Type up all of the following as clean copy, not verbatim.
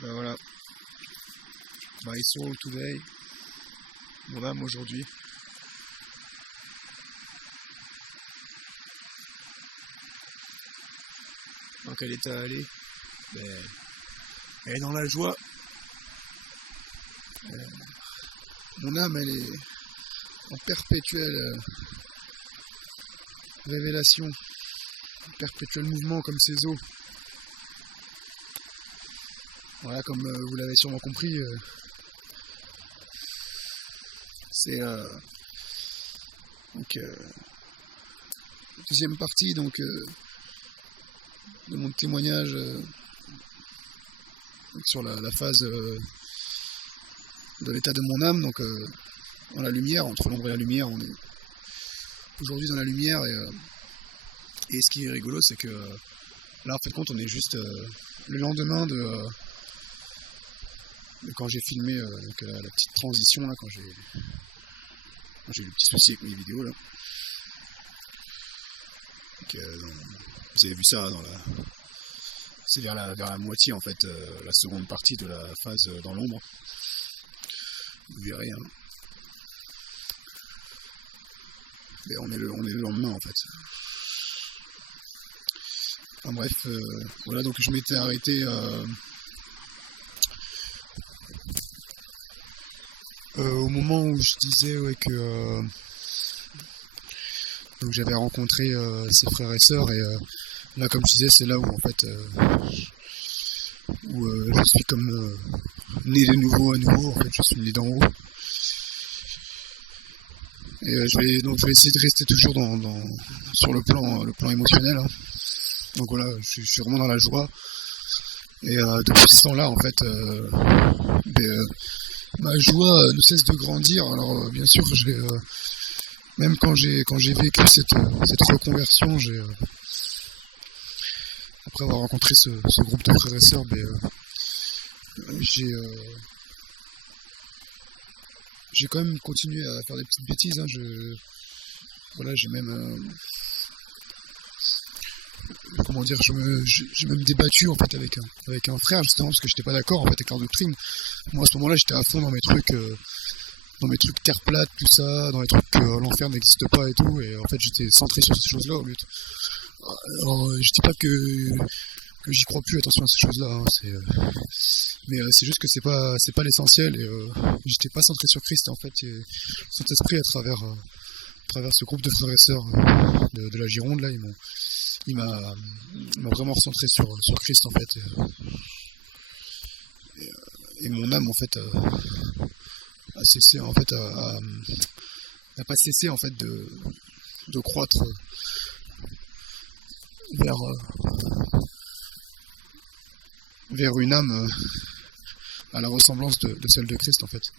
Voilà. My soul today. Mon âme aujourd'hui. Dans quel état elle est? Elle est dans la joie. Mon âme, elle est en perpétuelle révélation, en perpétuel mouvement comme ses os. Voilà, comme vous l'avez sûrement compris, c'est donc deuxième partie donc de mon témoignage sur la phase de l'état de mon âme, donc dans la lumière, entre l'ombre et la lumière, on est aujourd'hui dans la lumière et ce qui est rigolo c'est que là en fait compte on est juste le lendemain de quand j'ai filmé la petite transition là, quand j'ai eu le petit souci avec mes vidéos là. Donc, vous avez vu ça c'est vers la moitié en fait, la seconde partie de la phase dans l'ombre. Vous verrez. Hein. Mais on est le lendemain en fait. Enfin, bref, voilà, donc je m'étais arrêté au moment où je disais que donc j'avais rencontré ses frères et sœurs, et là comme je disais c'est là où en fait je suis comme né de nouveau à nouveau, en fait je suis né d'en haut. Et je vais essayer de rester toujours sur le plan émotionnel. Hein. Donc voilà, je suis vraiment dans la joie. Et depuis ce temps-là, en fait, ma joie ne cesse de grandir. Alors bien sûr, même quand j'ai vécu cette reconversion, après avoir rencontré ce groupe de frères et sœurs, j'ai quand même continué à faire des petites bêtises. Hein. J'ai même comment dire, j'ai même débattu en fait avec un frère justement parce que j'étais pas d'accord en fait avec leur doctrine. Moi à ce moment-là j'étais à fond dans mes trucs terre plate, tout ça, dans les trucs que l'enfer n'existe pas et tout, et en fait j'étais centré sur ces choses-là au lieu de... Alors je dis pas que j'y crois plus, attention à ces choses-là, hein, mais c'est juste que c'est pas l'essentiel, et j'étais pas centré sur Christ en fait, et Saint-Esprit à travers ce groupe de frères et sœurs de la Gironde là, il m'a vraiment recentré sur Christ en fait, et mon âme en fait a cessé en fait n'a pas cessé en fait de croître vers une âme à la ressemblance de celle de Christ en fait.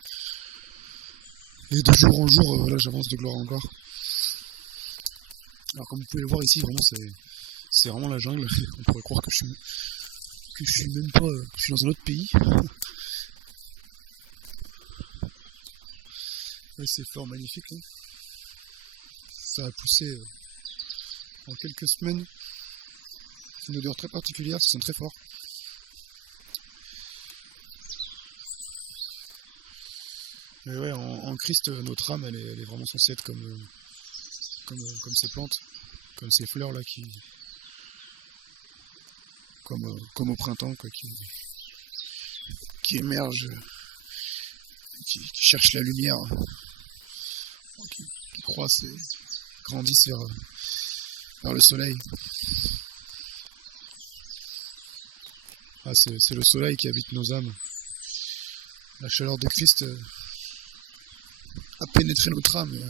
Et de jour en jour, là j'avance de gloire en gloire. Alors comme vous pouvez le voir ici, vraiment c'est vraiment la jungle. On pourrait croire que je suis même pas, que je suis dans un autre pays. Ouais, c'est fort magnifique là. Ça a poussé en quelques semaines. C'est une odeur très particulière, ça sent très fort. Et ouais, en Christ, notre âme, elle est vraiment censée être comme ces plantes, comme ces fleurs là comme au printemps quoi, qui émergent, qui cherchent la lumière, qui croissent et grandissent vers le soleil. Ah, c'est le soleil qui habite nos âmes. La chaleur de Christ a pénétré notre âme. Et,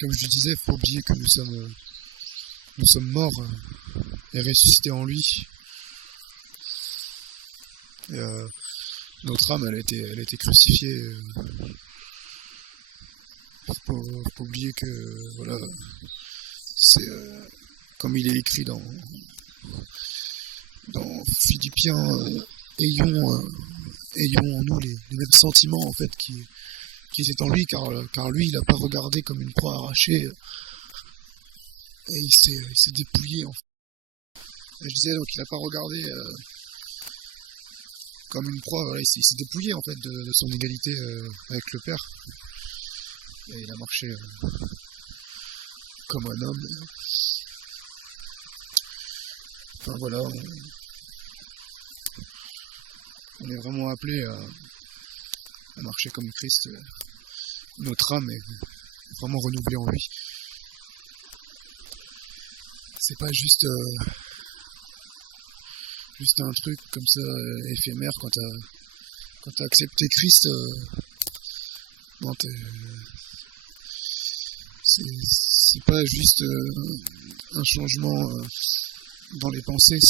comme je disais, il faut oublier que nous sommes morts et ressuscités en lui. Et, notre âme, elle a été crucifiée. Faut pas oublier que voilà, c'est comme il est écrit dans Philippiens, ayons en nous les mêmes sentiments en fait qui étaient en lui, car lui il n'a pas regardé comme une proie arrachée, et il s'est dépouillé en fait. Et je disais donc il n'a pas regardé comme une proie, voilà, il s'est dépouillé en fait de son égalité avec le Père. Et il a marché comme un homme. Enfin voilà, on est vraiment appelé à marcher comme Christ. Notre âme est vraiment renouvelée en lui. C'est pas juste un truc comme ça éphémère quand t'as accepté Christ. Bon, c'est pas juste un changement dans les pensées,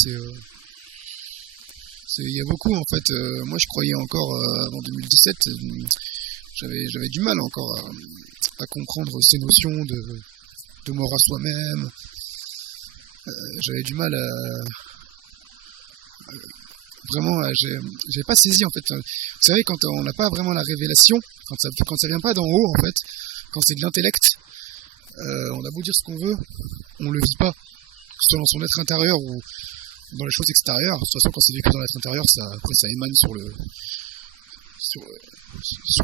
il y a beaucoup en fait. Moi je croyais encore avant 2017, j'avais du mal encore à comprendre ces notions de mort à soi-même. J'avais du mal j'avais pas saisi en fait. Vous savez, quand on n'a pas vraiment la révélation, quand ça vient pas d'en haut en fait, quand c'est de l'intellect, on a beau dire ce qu'on veut, on le vit pas, soit dans son être intérieur ou dans les choses extérieures. De toute façon, quand c'est vécu dans l'être intérieur, après ça émane sur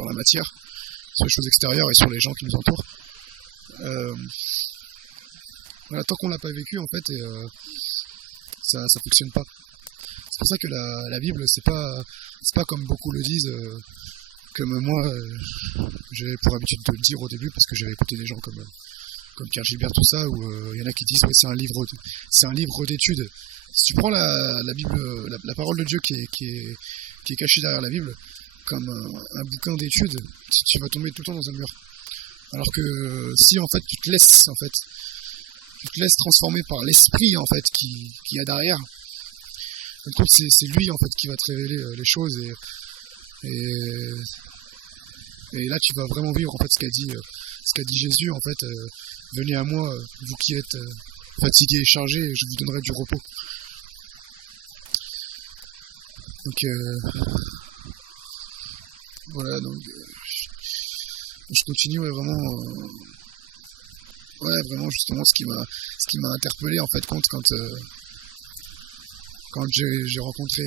la matière, sur les choses extérieures et sur les gens qui nous entourent. Voilà, tant qu'on l'a pas vécu en fait, ça fonctionne pas. C'est pour ça que la Bible, c'est pas comme beaucoup le disent, comme moi j'avais pour habitude de le dire au début, parce que j'avais écouté des gens comme Pierre Gilbert, tout ça, où il y en a qui disent ouais, c'est un livre d'études. Si tu prends la Bible, la parole de Dieu qui est cachée derrière la Bible, comme un bouquin d'études, tu vas tomber tout le temps dans un mur. Alors que si en fait tu te laisses transformer par l'esprit en fait qui y a derrière, donc c'est lui en fait qui va te révéler les choses et là tu vas vraiment vivre en fait ce qu'a dit Jésus en fait. Venez à moi, vous qui êtes fatigués et chargés, et je vous donnerai du repos. Donc voilà, donc je continue vraiment justement ce qui m'a interpellé en fait quand j'ai rencontré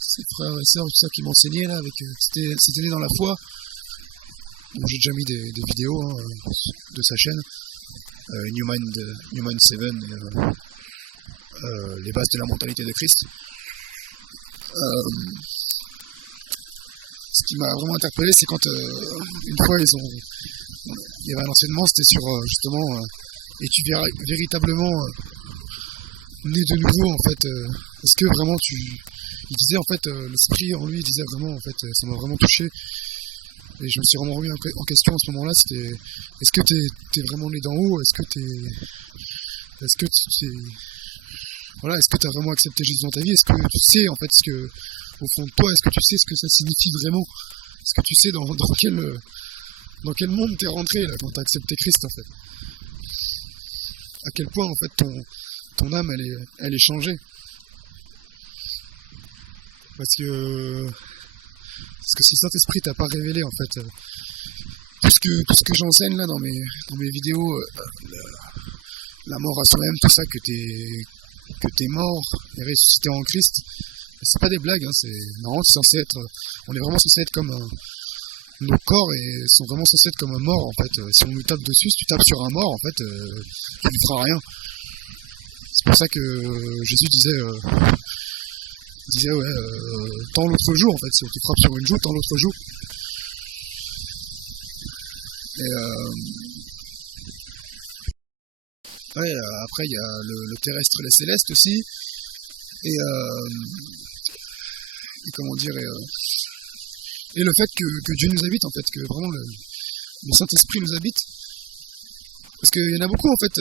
ces frères et sœurs, tout ça qui m'enseignaient là, c'était né dans la foi. Bon, j'ai déjà mis des vidéos de sa chaîne, Newman 7, les bases de la mentalité de Christ. Ce qui m'a vraiment interpellé, c'est quand une fois il y avait un enseignement, c'était sur justement es-tu véritablement né de nouveau en fait. Est-ce que vraiment il disait en fait l'esprit en lui, il disait vraiment en fait, ça m'a vraiment touché. Et je me suis vraiment remis en question à ce moment-là, c'était est-ce que t'es vraiment né d'en haut, est-ce que t'as vraiment accepté Jésus dans ta vie, est-ce que tu sais en fait ce que, au fond de toi, est-ce que tu sais ce que ça signifie vraiment, est-ce que tu sais dans quel monde t'es rentré là quand t'as accepté Christ en fait, à quel point en fait ton âme elle est changée, parce que si le Saint-Esprit t'a pas révélé en fait tout ce que j'enseigne là dans mes vidéos, la mort à soi-même, tout ça, que t'es mort et ressuscité en Christ, c'est pas des blagues, on est vraiment censé être comme nos corps sont vraiment censés être comme un mort en fait. Si on nous tape dessus, si tu tapes sur un mort en fait, tu lui feras rien. C'est pour ça que Jésus disait ouais, tant l'autre joue en fait, si on te frappe sur une joue, tant l'autre joue. Et ouais, après il y a le terrestre et le céleste aussi, et comment dire, et le fait que Dieu nous habite en fait, que vraiment le Saint-Esprit nous habite. Parce qu'il y en a beaucoup en fait,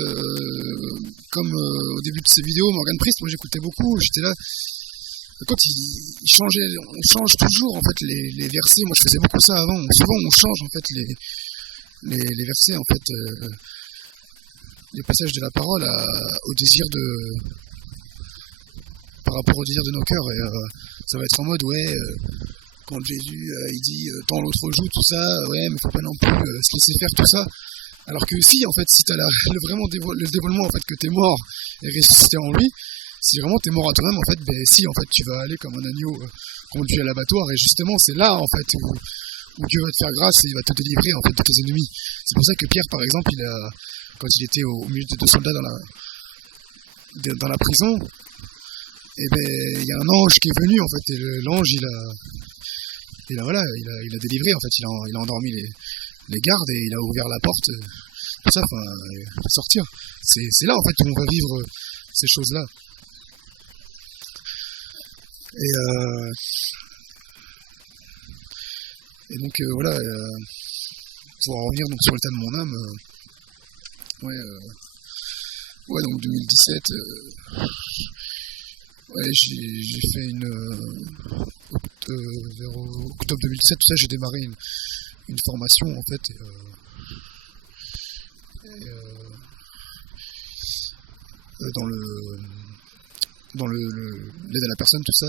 comme au début de ces vidéos, Morgan Priest, moi j'écoutais beaucoup, j'étais là. Quand il changeait, on change toujours en fait les versets. Moi je faisais beaucoup ça avant. Souvent on change en fait les versets en fait, les passages de la parole au désir par rapport au désir de nos cœurs. Et ça va être en mode ouais, quand Jésus il dit tant l'autre joue, tout ça, ouais, mais faut pas non plus se laisser faire tout ça. Alors que si en fait, si t'as vraiment le dévoilement en fait que t'es mort et ressuscité en lui, si vraiment t'es mort à toi-même, en fait, ben si, en fait, tu vas aller comme un agneau conduit à l'abattoir, et justement, c'est là, en fait, où Dieu va te faire grâce et il va te délivrer, en fait, de tes ennemis. C'est pour ça que Pierre, par exemple, quand il était au milieu de deux soldats dans la prison, et ben, il y a un ange qui est venu, en fait, et l'ange, il a délivré, en fait, il a endormi les gardes et il a ouvert la porte, tout ça, enfin, sortir. C'est là, en fait, où on va vivre ces choses-là. Et donc, voilà, pour en revenir donc, sur l'état de mon âme, donc 2017, j'ai fait vers octobre 2017, tout ça, j'ai démarré une formation, en fait, dans l'aide à la personne, tout ça,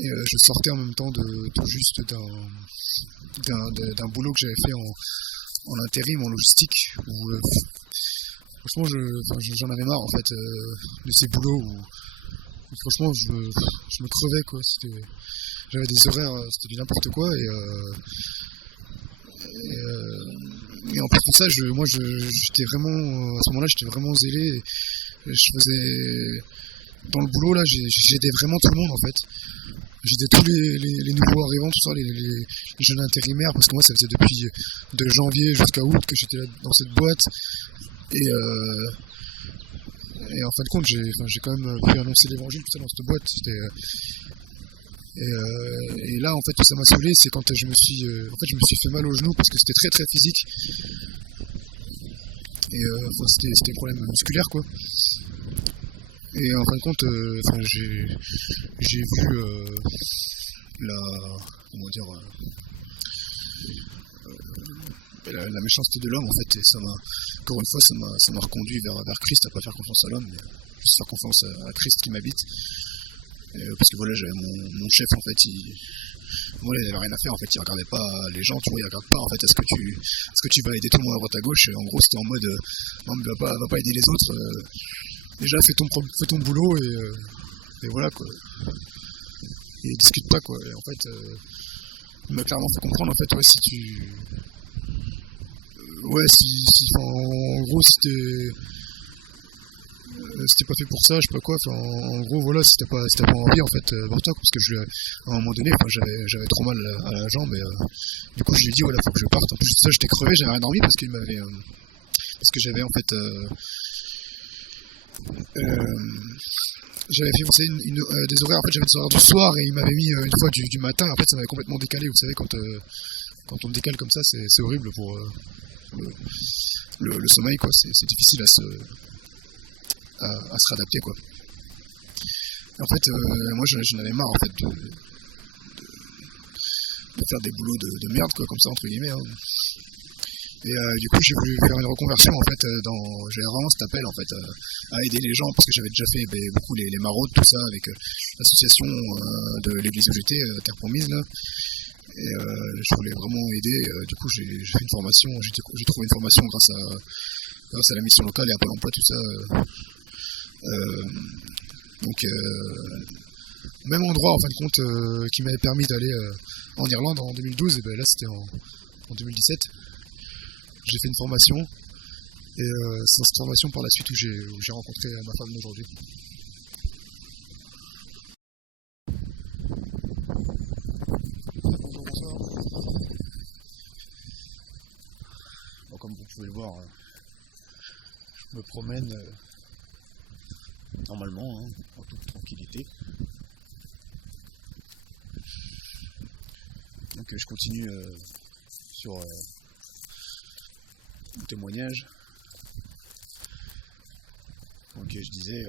et je sortais en même temps tout juste d'un boulot que j'avais fait en intérim, en logistique, où franchement j'en avais marre en fait de ces boulots où franchement je me crevais quoi. J'avais des horaires, c'était du n'importe quoi et en plus de ça, j'étais vraiment à ce moment-là j'étais vraiment zélé et je faisais dans le boulot là, j'aidais vraiment tout le monde en fait. J'aidais tous les nouveaux arrivants, tout ça, les jeunes intérimaires, parce que moi ça faisait depuis de janvier jusqu'à août que j'étais là dans cette boîte. Et en fin de compte, j'ai quand même pu annoncer l'évangile tout ça dans cette boîte. Et là, en fait, tout ça m'a saoulé, c'est quand je me suis fait mal au genou parce que c'était très très physique. Et c'était un problème musculaire quoi. Et en fin de compte, j'ai vu la méchanceté de l'homme en fait, et ça m'a, encore une fois, ça m'a reconduit vers Christ, à pas faire confiance à l'homme, mais juste faire confiance à Christ qui m'habite. Parce que voilà, j'avais mon chef en fait, il avait rien à faire en fait, il regardait pas les gens, tu vois, il regarde pas en fait, est-ce que tu vas aider tout le monde à droite à gauche, en gros c'était en mode non mais va pas aider les autres, déjà fais ton boulot et voilà quoi, et discute pas quoi. Et en fait il m'a clairement fait comprendre en fait, ouais, en gros si t'es pas fait pour ça, je sais pas quoi, en gros voilà, si t'as pas envie en fait, barre-toi, parce que à un moment donné, j'avais trop mal à la jambe et du coup je lui ai dit voilà, faut que je parte. En plus de ça, j'étais crevé, j'avais rien dormi parce que j'avais en fait j'avais fait des horaires, en fait j'avais des horaires du soir et il m'avait mis une fois du matin, en fait ça m'avait complètement décalé, vous savez quand on me décale comme ça, c'est horrible pour le sommeil quoi, c'est difficile à se réadapter quoi. Et en fait moi j'en avais marre en fait de faire des boulots de merde quoi, comme ça entre guillemets hein. Et du coup j'ai voulu faire une reconversion en fait, j'avais vraiment cet appel en fait à aider les gens, parce que j'avais déjà fait beaucoup les maraudes tout ça avec l'association de l'église UGT Terre Promise là, et je voulais vraiment aider, du coup j'ai fait une formation, j'ai trouvé une formation grâce à la mission locale et à Pôle emploi tout ça, donc même endroit en fin de compte qui m'avait permis d'aller en Irlande en 2012, et ben là c'était en 2017. J'ai fait une formation, et c'est dans cette formation par la suite où j'ai rencontré ma femme d'aujourd'hui. Bonjour, bonsoir. Bon, comme vous pouvez le voir, je me promène normalement, hein, en toute tranquillité. Donc je continue sur mon témoignage. Donc je disais,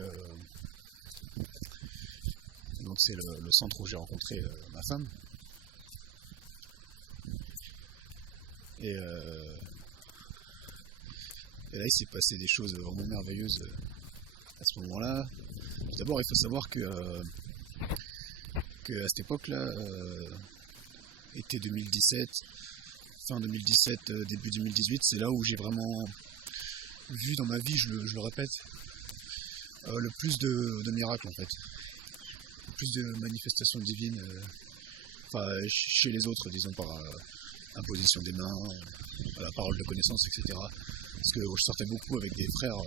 donc c'est le centre où j'ai rencontré ma femme. Et là il s'est passé des choses vraiment merveilleuses à ce moment-là. D'abord il faut savoir que à cette époque-là, été 2017, fin 2017, début 2018, c'est là où j'ai vraiment vu dans ma vie, je le répète, le plus de miracles en fait, le plus de manifestations divines, chez les autres, disons par imposition des mains, à la parole de connaissance, etc. Parce que je sortais beaucoup avec des frères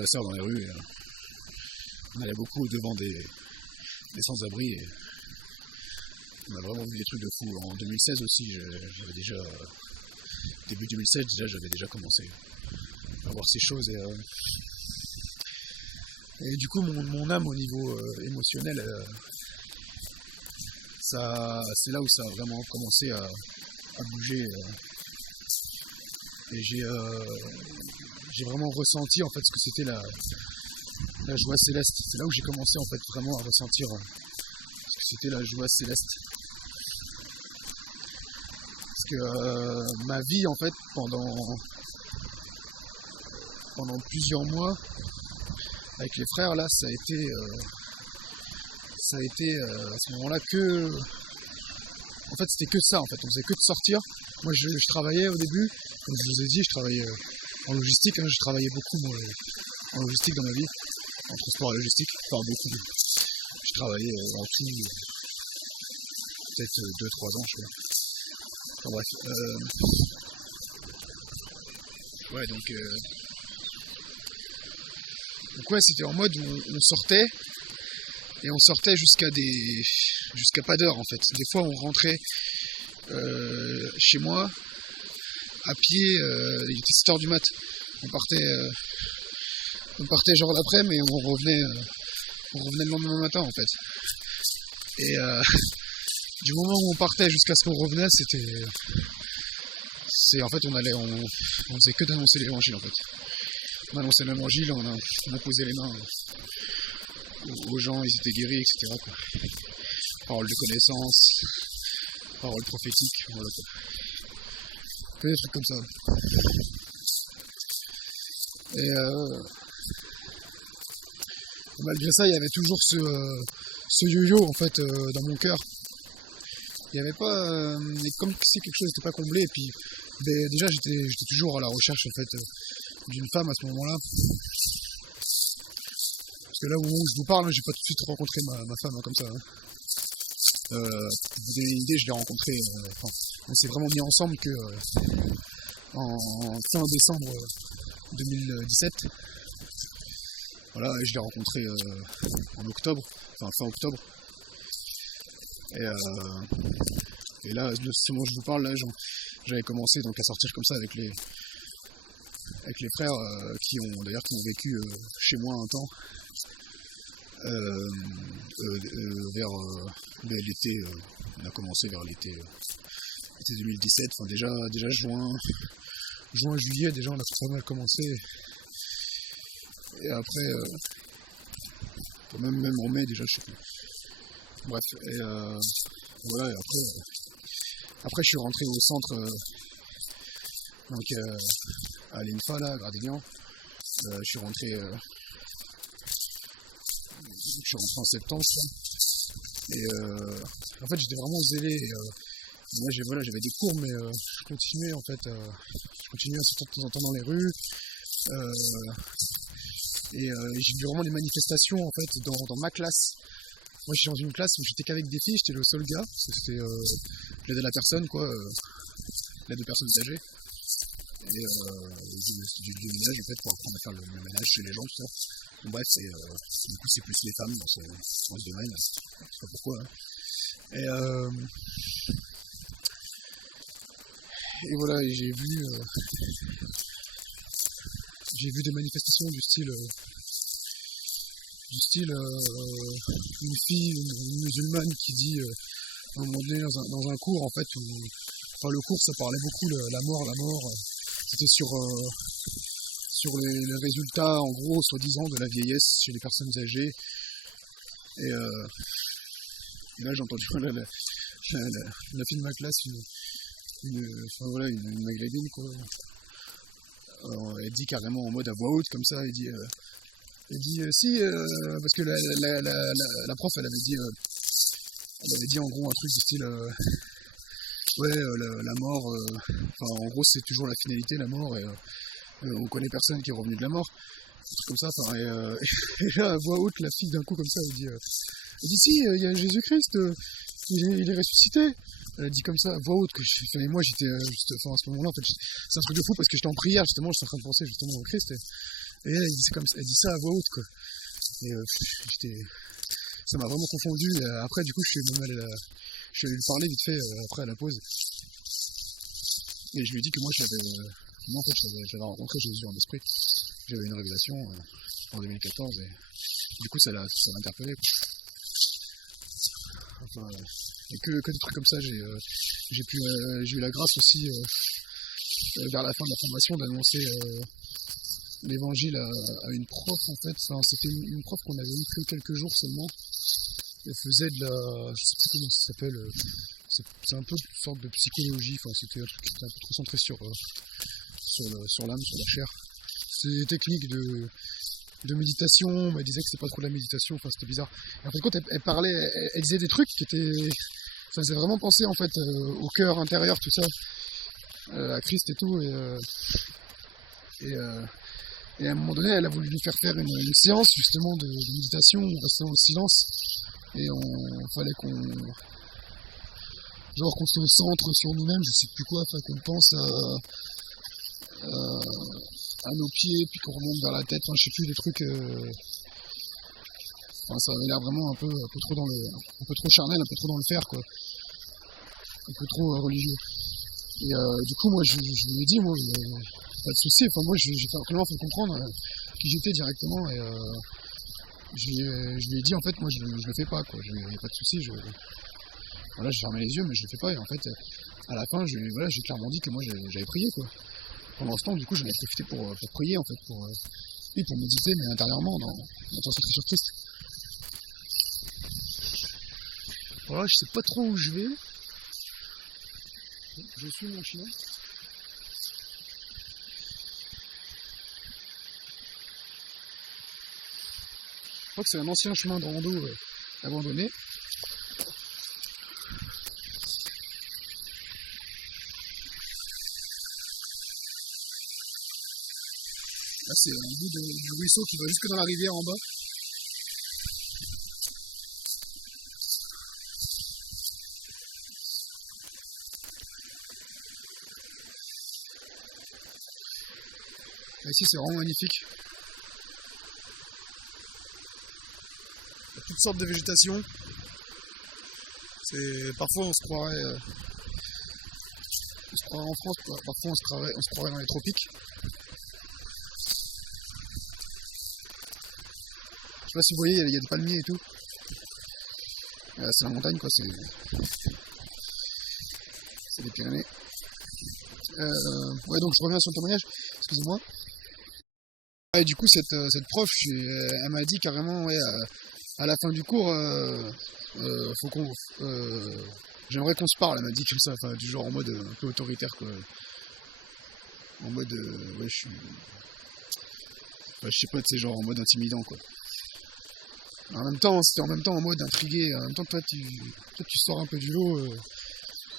et sœurs dans les rues, et, on allait beaucoup devant des sans-abri, et on a vraiment vu des trucs de fou. En 2016 aussi, j'avais déjà, début 2016 déjà, j'avais déjà commencé à voir ces choses, et du coup mon âme au niveau émotionnel, c'est là où ça a vraiment commencé à bouger, et j'ai vraiment ressenti en fait ce que c'était la joie céleste. C'est là où j'ai commencé en fait vraiment à ressentir ce que c'était la joie céleste. Parce que ma vie en fait pendant plusieurs mois avec les frères là, ça a été à ce moment-là que, en fait c'était que ça en fait, on faisait que de sortir. Moi je travaillais au début, comme je vous ai dit, je travaillais en logistique, je travaillais beaucoup moi, en logistique dans ma vie, en transport et logistique, enfin beaucoup. Je travaillais en tout peut-être 2-3 ans je crois. Enfin bref. Ouais donc ouais, c'était en mode où on sortait, et on sortait jusqu'à pas d'heure en fait. Des fois on rentrait chez moi à pied, il était 7h du mat. On partait genre l'après, mais on revenait le lendemain matin en fait. Et du moment où on partait jusqu'à ce qu'on revenait, en fait on faisait que d'annoncer l'évangile en fait. On annonçait l'évangile, on a posé les mains aux gens, ils étaient guéris, etc. quoi. Parole de connaissance, parole prophétique, voilà quoi. Que des trucs comme ça. Et malgré ça, il y avait toujours ce yo-yo en fait dans mon cœur. Il y avait pas, comme si quelque chose n'était pas comblé, et puis déjà j'étais toujours à la recherche en fait d'une femme à ce moment-là. Parce que là où je vous parle, j'ai pas tout de suite rencontré ma femme comme ça. Pour vous donner une idée, je l'ai rencontrée, on s'est vraiment mis ensemble que en fin décembre 2017. Voilà, et je l'ai rencontrée en octobre, fin octobre. Et là, ce dont je vous parle, là, j'avais commencé donc à sortir comme ça avec les frères qui ont vécu chez moi un temps, vers l'été. On a commencé vers l'été 2017. Enfin déjà juin, juillet, déjà on a pas mal commencé. Et après, même en mai déjà, je sais plus. Bref, et voilà. Et après, je suis rentré au centre, donc à l'INFA là, à Gradignan. Je suis rentré en septembre, et en fait j'étais vraiment zélé. Et, moi j'avais des cours, mais je continuais à sortir de temps en temps dans les rues. Et j'ai vu vraiment des manifestations en fait dans ma classe. Moi je suis dans une classe où j'étais qu'avec des filles, j'étais le seul gars, parce que c'était l'aide à la personne quoi, l'aide aux personnes âgées. Et du ménage en fait pour apprendre à faire le ménage chez les gens, tout ça. Bon bref, du coup c'est plus les femmes dans ce domaine, je sais pas pourquoi. Hein. Et voilà, et j'ai vu des manifestations du style une fille, une musulmane qui dit à un moment donné dans un cours en fait le cours ça parlait beaucoup la mort, c'était sur les résultats en gros soi-disant de la vieillesse chez les personnes âgées. Et là j'ai entendu la fille de ma classe, une maghrébine quoi. Elle dit carrément en mode à voix haute comme ça, elle dit si, parce que la prof elle avait dit en gros un truc du style la mort, en gros c'est toujours la finalité, la mort, et on connaît personne qui est revenu de la mort, des trucs comme ça. Et là, à voix haute, la fille d'un coup comme ça, elle dit si, il y a Jésus-Christ, il est ressuscité. Elle a dit comme ça, à voix haute, et moi j'étais juste, enfin à ce moment-là, en fait, c'est un truc de fou parce que j'étais en prière, justement, j'étais en train de penser justement au Christ, et elle dit comme ça, elle dit ça à voix haute, quoi. Et ça m'a vraiment confondu. Et après, du coup, je suis allé lui parler vite fait après à la pause, et je lui ai dit que moi, moi en fait, j'avais rencontré Jésus en esprit, j'avais une révélation en 2014, et du coup, ça m'a interpellé, quoi. Enfin, et que des trucs comme ça, j'ai eu la grâce aussi vers la fin de la formation d'annoncer l'évangile à une prof, en fait. Enfin, c'était une prof qu'on avait eu que quelques jours seulement. Elle faisait de la, je sais plus comment ça s'appelle, c'est un peu une sorte de psychologie. Enfin, c'était un truc qui était un peu trop centré sur l'âme, sur la chair. C'était des techniques de méditation, mais elle disait que c'était pas trop de la méditation, enfin c'était bizarre. Et en fait, quand elle parlait, elle disait des trucs qui étaient, ça faisait vraiment penser en fait au cœur intérieur, tout ça, à Christ et tout. Et à un moment donné, elle a voulu nous faire faire une séance justement de méditation, en restant dans le silence, et il fallait qu'on se centre sur nous-mêmes, je sais plus quoi, enfin qu'on pense à nos pieds, puis qu'on remonte vers la tête, enfin je sais plus, des trucs, enfin ça avait l'air vraiment un peu trop un peu trop charnel, un peu trop dans le fer, quoi, un peu trop religieux. Et du coup, moi je lui ai dit, moi, pas de souci, enfin moi j'ai vraiment fait comprendre qui j'étais directement, et je lui ai dit en fait, moi je le fais pas, quoi, il n'y a pas de souci, voilà, j'ai fermé les yeux, mais je le fais pas, et en fait, à la fin, j'ai clairement dit que moi j'avais prié, quoi. Pendant ce temps, du coup, j'en ai profité pour prier, en fait, pour méditer, mais intérieurement, dans centré sur Christ. Voilà, je sais pas trop où je vais. Je suis mon chien. Je crois que c'est un ancien chemin de rando abandonné. Là, c'est un bout du ruisseau qui va jusque dans la rivière en bas. Là, ici, c'est vraiment magnifique. Il y a toutes sortes de végétation. Parfois, on se croirait en France, parfois on se croirait dans les tropiques. Je sais pas si vous voyez, il y a des palmiers et tout. C'est la montagne, quoi, c'est des Pyrénées. Ouais, donc je reviens sur le témoignage, excusez-moi. Et du coup, cette prof, elle m'a dit carrément, ouais, à la fin du cours, j'aimerais qu'on se parle, elle m'a dit comme ça, enfin, du genre en mode un peu autoritaire, quoi. En mode, ouais, je sais pas, tu sais, genre en mode intimidant, quoi. En même temps, c'était en mode intrigué, en même temps, toi, tu sors un peu du lot,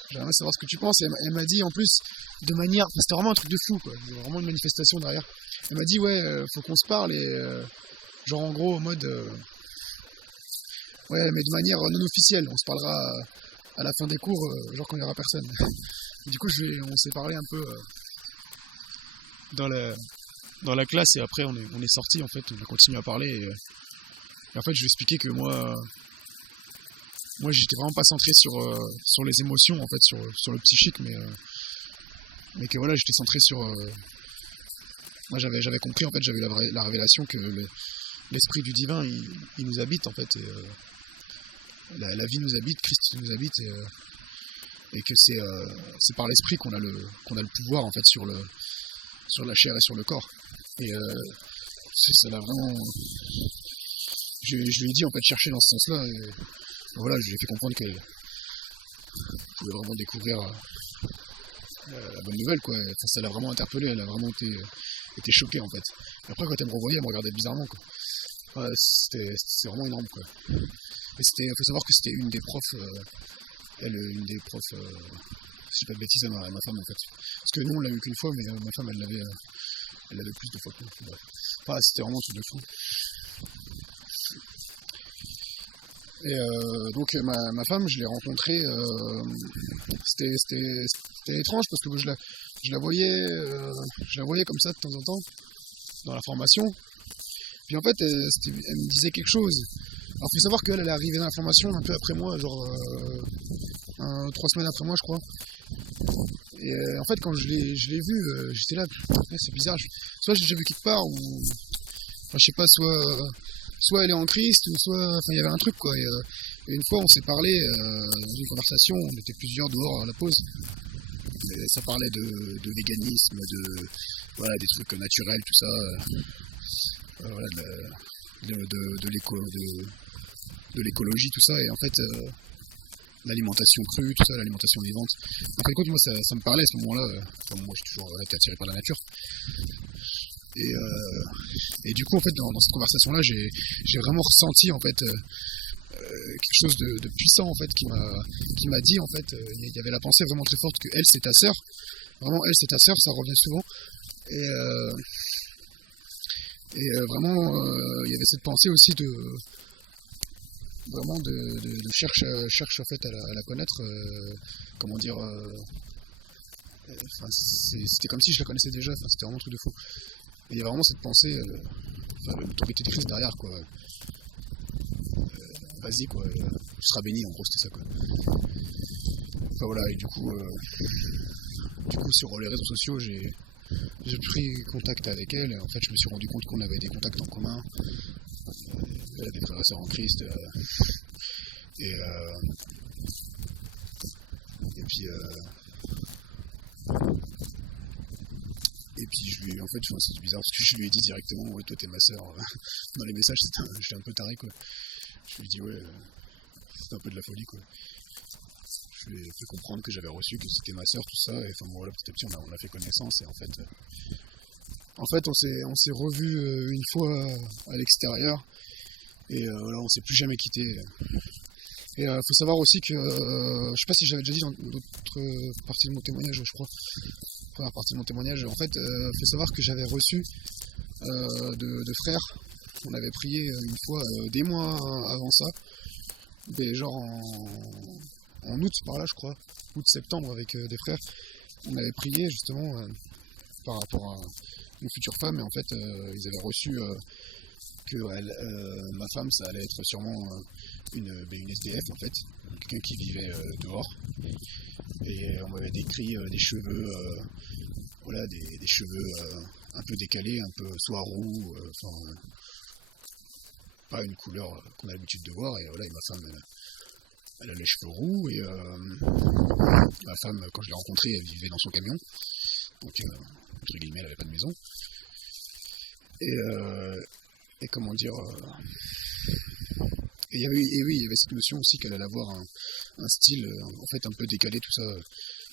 j'aimerais savoir ce que tu penses, et elle m'a dit, en plus, de manière, c'était vraiment un truc de fou, quoi, vraiment une manifestation derrière. Elle m'a dit, ouais, faut qu'on se parle, et genre en gros, en mode, ouais, mais de manière non officielle, on se parlera à la fin des cours, genre quand il n'y aura personne. Et du coup, on s'est parlé un peu dans la classe, et après on est sorti, en fait, on a continué à parler, et en fait je lui ai expliqué que moi j'étais vraiment pas centré sur les émotions, en fait, sur le psychique, mais que voilà, j'étais centré sur moi j'avais compris, en fait, j'avais la révélation que l'esprit du divin il nous habite, en fait, et la vie nous habite, Christ nous habite, et que c'est par l'esprit qu'on a le pouvoir, en fait, sur la chair et sur le corps. Et ça l'a vraiment, je lui ai dit, en fait, chercher dans ce sens-là, et voilà, je lui ai fait comprendre qu'elle pouvait vraiment découvrir la bonne nouvelle, quoi. Enfin, ça l'a vraiment interpellée, elle a vraiment été choquée, en fait. Et après, quand elle me revoyait, elle me regardait bizarrement, quoi. Ouais, c'était vraiment énorme, quoi. Et faut savoir que c'était une des profs, une des profs, si je dis pas de bêtises, à ma femme, en fait. Parce que nous, on l'a eu qu'une fois, mais ma femme, elle l'avait Elle avait plus de fois que moi. Bref. Enfin, c'était vraiment un truc de fou. Et donc ma femme, je l'ai rencontrée, c'était étrange parce que je la voyais comme ça de temps en temps dans la formation. Puis en fait, elle me disait quelque chose. Alors faut savoir qu'elle est arrivée dans la formation un peu après moi, genre 3 semaines après moi je crois. Et en fait quand je l'ai vue, j'étais là, c'est bizarre, soit j'ai déjà vu quelque part, ou enfin, je sais pas, soit elle est en Christ, ou soit enfin, il y avait un truc quoi. Et une fois on s'est parlé dans une conversation, on était plusieurs dehors à la pause. Et ça parlait de véganisme, voilà, des trucs naturels, tout ça. Voilà, de l'écologie, tout ça, et en fait l'alimentation crue, tout ça, l'alimentation vivante. En fin de compte, moi ça me parlait à ce moment-là. Enfin, moi je suis toujours été attiré par la nature. Et du coup en fait dans cette conversation-là, j'ai vraiment ressenti en fait quelque chose de puissant en fait qui m'a dit en fait, il y avait la pensée vraiment très forte que elle c'est ta sœur. Vraiment elle c'est ta sœur, ça revient souvent. Et vraiment, il y avait cette pensée aussi de cherche en fait à la connaître. Comment dire, c'était comme si je la connaissais déjà. Enfin, c'était vraiment un truc de fou. Et il y a vraiment cette pensée, l'autorité de Christ derrière quoi. Vas-y quoi, tu seras béni en gros, c'était ça quoi. Enfin voilà, et du coup sur les réseaux sociaux j'ai pris contact avec elle, et en fait je me suis rendu compte qu'on avait des contacts en commun. Elle a des frères et sœurs en Christ, et puis en fait c'est bizarre parce que je lui ai dit directement ouais toi t'es ma sœur. Dans les messages j'étais un peu taré quoi. Je lui ai dit ouais c'était un peu de la folie quoi. Je lui ai fait comprendre que j'avais reçu, que c'était ma sœur, tout ça, et enfin bon, voilà, petit à petit on a fait connaissance, et en fait on s'est revus une fois à l'extérieur, et voilà, on s'est plus jamais quitté. Et faut savoir aussi que, je sais pas si j'avais déjà dit dans d'autres parties de mon témoignage, je crois, première partie de mon témoignage, en fait, faut savoir que j'avais reçu de frères, on avait prié une fois, des mois avant ça, genre en août par là je crois, août-septembre avec des frères, on avait prié justement par rapport à une future femme, et en fait ils avaient reçu que ma femme ça allait être sûrement une SDF en fait, quelqu'un qui vivait dehors, et on m'avait décrit des cheveux, voilà, des cheveux un peu décalés, un peu soit roux, pas une couleur qu'on a l'habitude de voir, et voilà, et ma femme elle a les cheveux roux, et ma femme, quand je l'ai rencontrée, elle vivait dans son camion, donc entre guillemets, elle n'avait pas de maison. Et comment dire, et oui, il y avait cette notion aussi qu'elle allait avoir un style en fait un peu décalé, tout ça,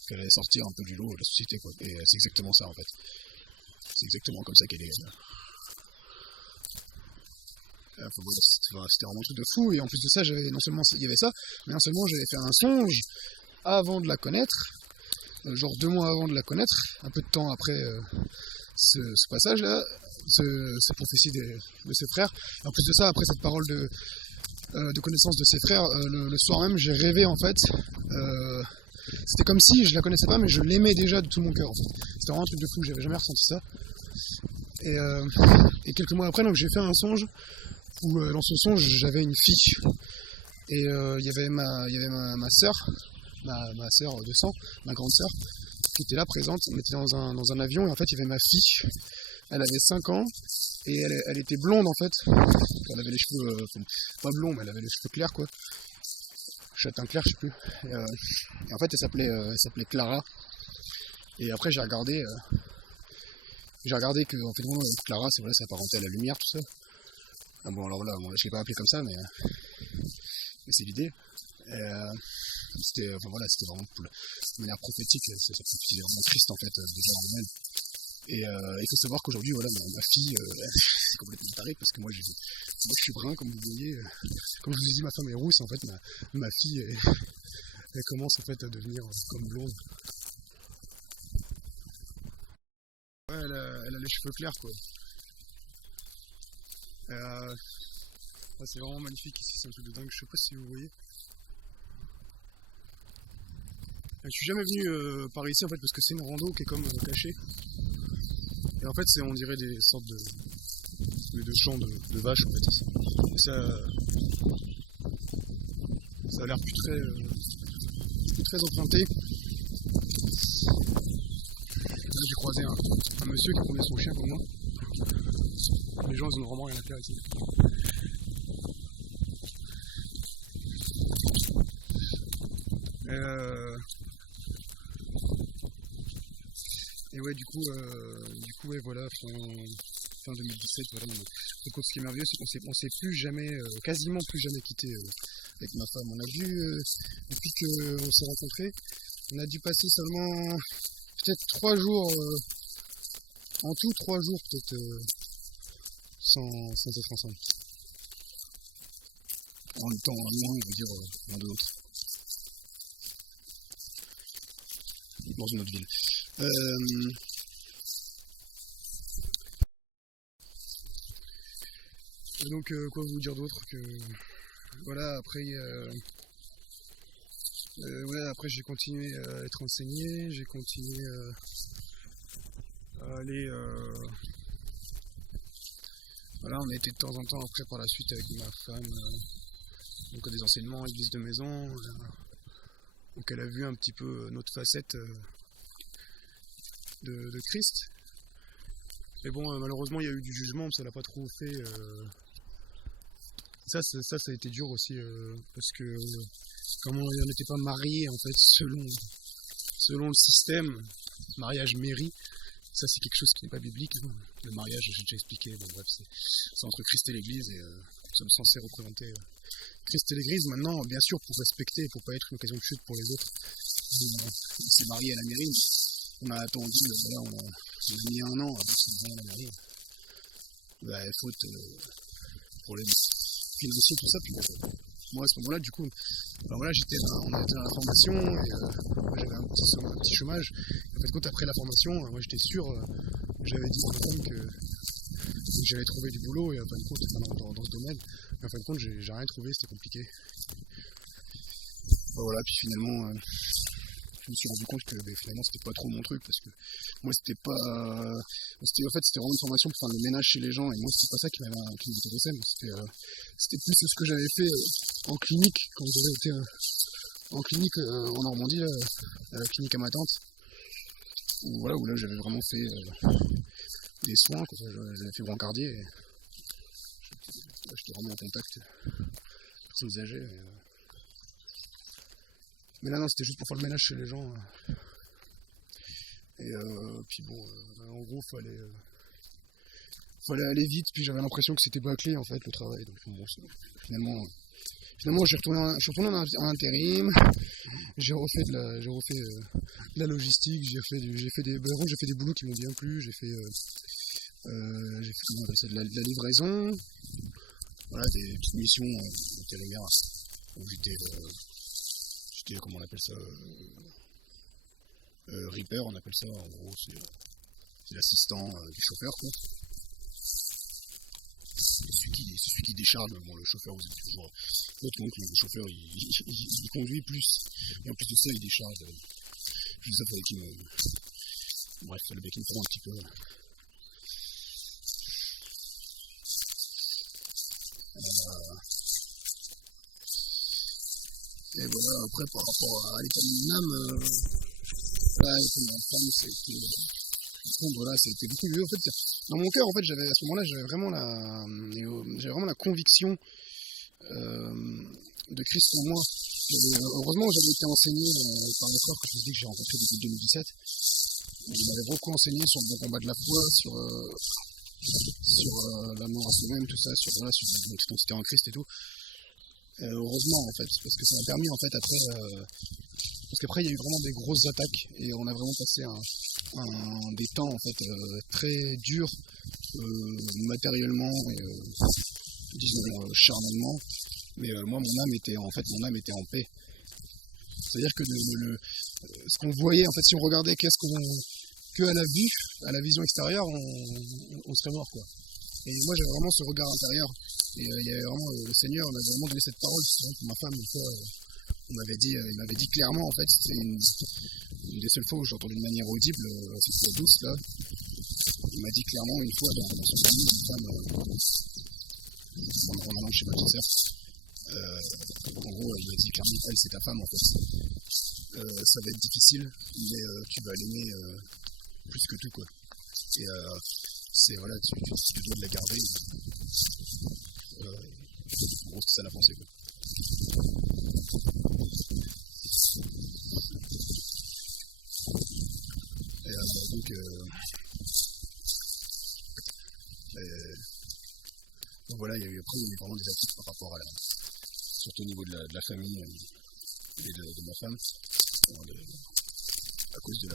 qu'elle allait sortir un peu du lot de la société, quoi. Et c'est exactement ça en fait. C'est exactement comme ça qu'elle est. C'était vraiment un truc de fou, et en plus de ça, non seulement il y avait ça, mais non seulement j'avais fait un songe avant de la connaître, genre 2 mois avant de la connaître, un peu de temps après ce passage-là, cette prophétie de ses frères. Et en plus de ça, après cette parole de connaissance de ses frères, le soir même, j'ai rêvé en fait. C'était comme si je la connaissais pas, mais je l'aimais déjà de tout mon cœur en fait. C'était vraiment un truc de fou, j'avais jamais ressenti ça. Et quelques mois après, donc j'ai fait un songe où dans ce songe j'avais une fille, et il y avait ma sœur, ma sœur de sang, ma grande sœur, qui était là présente. On était dans un avion, et en fait il y avait ma fille, elle avait 5 ans, et elle était blonde en fait, elle avait les cheveux, pas blond, mais elle avait les cheveux clairs quoi, châtain clair je sais plus, et en fait elle s'appelait Clara, et après j'ai regardé que en fait Clara c'est apparenté à la lumière, tout ça. Ah bon, alors là, je l'ai pas appelé comme ça, mais c'est l'idée. C'était vraiment de manière prophétique, ça prophétisait vraiment Christ en fait, déjà en elle. Et il faut savoir qu'aujourd'hui, voilà, ma fille, c'est complètement taré, parce que moi je suis brun, comme vous voyez. Comme je vous ai dit, ma femme est rousse, en fait, ma fille, elle commence en fait à devenir comme blonde. Ouais, elle a les cheveux clairs, quoi. Ouais, c'est vraiment magnifique ici, c'est un truc de dingue. Je sais pas si vous voyez. Je suis jamais venu par ici en fait parce que c'est une rando qui est comme cachée. Et en fait, on dirait des sortes de champs de vaches en fait ici. Et ça a l'air plus très emprunté. Là, j'ai croisé un monsieur qui promenait son chien comme moi. Les gens, ils ont vraiment rien à faire ici. Et ouais, du coup, ouais, voilà, fin 2017, voilà. Donc, ce qui est merveilleux, c'est qu'on s'est plus jamais, quasiment plus jamais quitté avec ma femme. On a dû, depuis qu'on s'est rencontrés, on a dû passer seulement peut-être 3 jours, en tout 3 jours peut-être, sans être ensemble. En étant loin, on va dire, l'un de l'autre. Dans une autre ville. Donc quoi vous dire d'autre que voilà, après après j'ai continué à être enseigné, j'ai continué à aller voilà, on a été de temps en temps après par la suite avec ma femme donc à des enseignements à l'église de maison, donc elle a vu un petit peu notre facette de Christ. Mais bon, malheureusement, il y a eu du jugement, ça l'a pas trop fait. Ça a été dur aussi, parce que comme on n'était pas mariés, en fait, selon le système, mariage mairie, ça c'est quelque chose qui n'est pas biblique. Le mariage, j'ai déjà expliqué, bon bref, c'est entre Christ et l'Église, et nous sommes censés représenter Christ et l'Église. Maintenant, bien sûr, pour respecter, pour pas être une occasion de chute pour les autres, on s'est marié à la mairie. On a attendu, voilà, on a mis 1 an avant de se marier à la mairie. Faute problème financier, tout ça. Puis, moi, à ce moment-là, du coup, alors voilà, on était dans la formation, et moi j'avais un petit chômage. En fait, quand après la formation, moi j'étais sûr, j'avais dit à ma femme que j'allais trouver du boulot, et en fin de compte, dans ce domaine, et en fin de compte, j'ai rien trouvé, c'était compliqué. Voilà, puis finalement, je me suis rendu compte que finalement c'était pas trop mon truc, parce que moi c'était pas. En fait, c'était vraiment une formation pour faire le ménage chez les gens, et moi c'était pas ça qui m'intéressait, mais c'était plus ce que j'avais fait en clinique, quand j'avais été en clinique en Normandie, là, à la clinique à ma tante, où là j'avais vraiment fait des soins, j'avais fait brancardier, et j'étais vraiment en contact avec les personnes âgées. Mais là non, c'était juste pour faire le ménage chez les gens. Et puis bon, en gros, fallait aller vite, puis j'avais l'impression que c'était bâclé en fait le travail. Donc bon, finalement je suis retourné en intérim, j'ai refait de la logistique, j'ai fait des boulots qui m'ont bien plu, j'ai fait comment on appelle ça, de la livraison, voilà, des petites missions intérimaires où j'étais comment on appelle ça, reaper, on appelle ça, en gros c'est l'assistant du chauffeur, quoi. C'est celui qui décharge. Bon, le chauffeur, vous êtes toujours l'autre, donc le chauffeur il conduit plus, et en plus de ça il décharge. Juste ça, fallait qu'il me, bref, fallait qu'il me prenne un petit peu. Et voilà, après par rapport à l'état de mon âme, là, avec ma femme, ça a été beaucoup mieux. En fait, dans mon cœur, en fait, à ce moment-là, j'avais vraiment la conviction de Christ en moi. Heureusement, j'avais été enseigné par les frères que je vous dis que j'ai rencontré depuis 2017. Il m'avait beaucoup enseigné sur le bon combat de la foi, sur l'amour à soi-même, tout ça, sur l'identité en Christ et tout. Heureusement, en fait, parce que ça m'a permis, en fait, après, parce qu'après, il y a eu vraiment des grosses attaques, et on a vraiment passé des temps, en fait, très durs, matériellement, et disons, charnellement. Mais moi, mon âme était en paix. C'est-à-dire que ce qu'on voyait, en fait, si on regardait que à la vue, à la vision extérieure, on serait mort, quoi. Et moi, j'avais vraiment ce regard intérieur. Et il y avait vraiment, le Seigneur m'avait vraiment donné cette parole. C'est vrai que ma femme, une fois, il m'avait dit clairement, en fait, c'était une des seules fois où j'ai entendu de manière audible, c'était douce, là. Il m'a dit clairement, une fois, dans son famille, une femme, en allant chez ma petite sœur, en gros, il m'a dit clairement, elle, c'est ta femme, en fait. Ça va être difficile, mais tu vas l'aimer plus que tout, quoi. Et c'est, voilà, tu dois de la garder. En gros, c'est ça la pensée, quoi. Et donc voilà, il y a eu vraiment des attitudes par rapport à surtout au niveau de la famille et de ma femme, à cause de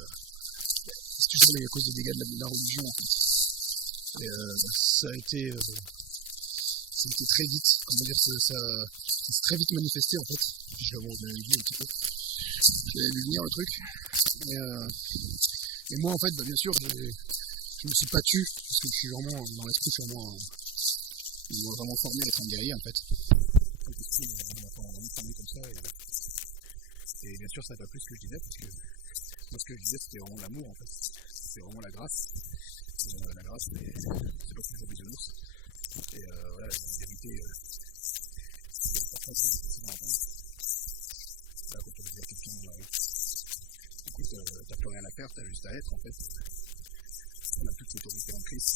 c'est toujours à cause des dégâts de la religion, en fait. Et ça a été très vite, comment dire, ça s'est très vite manifesté, en fait. Je l'avais vu un petit peu. J'avais vu venir le truc. Et moi, en fait, bien sûr, je me suis pas tué, parce que je suis vraiment, dans l'esprit, je suis vraiment formé à être un guerrier, en fait. On m'a vraiment formé comme ça, et bien sûr, ça n'a pas plus ce que je disais, parce que moi, ce que je disais, c'était vraiment l'amour, en fait. C'est vraiment la grâce. La grâce, mais c'est pas toujours bisounours. Et voilà, la vérité, parfois, c'est difficile à entendre. Là, quand on dit à quelqu'un, écoute, t'as plus rien à faire, t'as juste à être, en fait. On a toute l'autorité en Christ.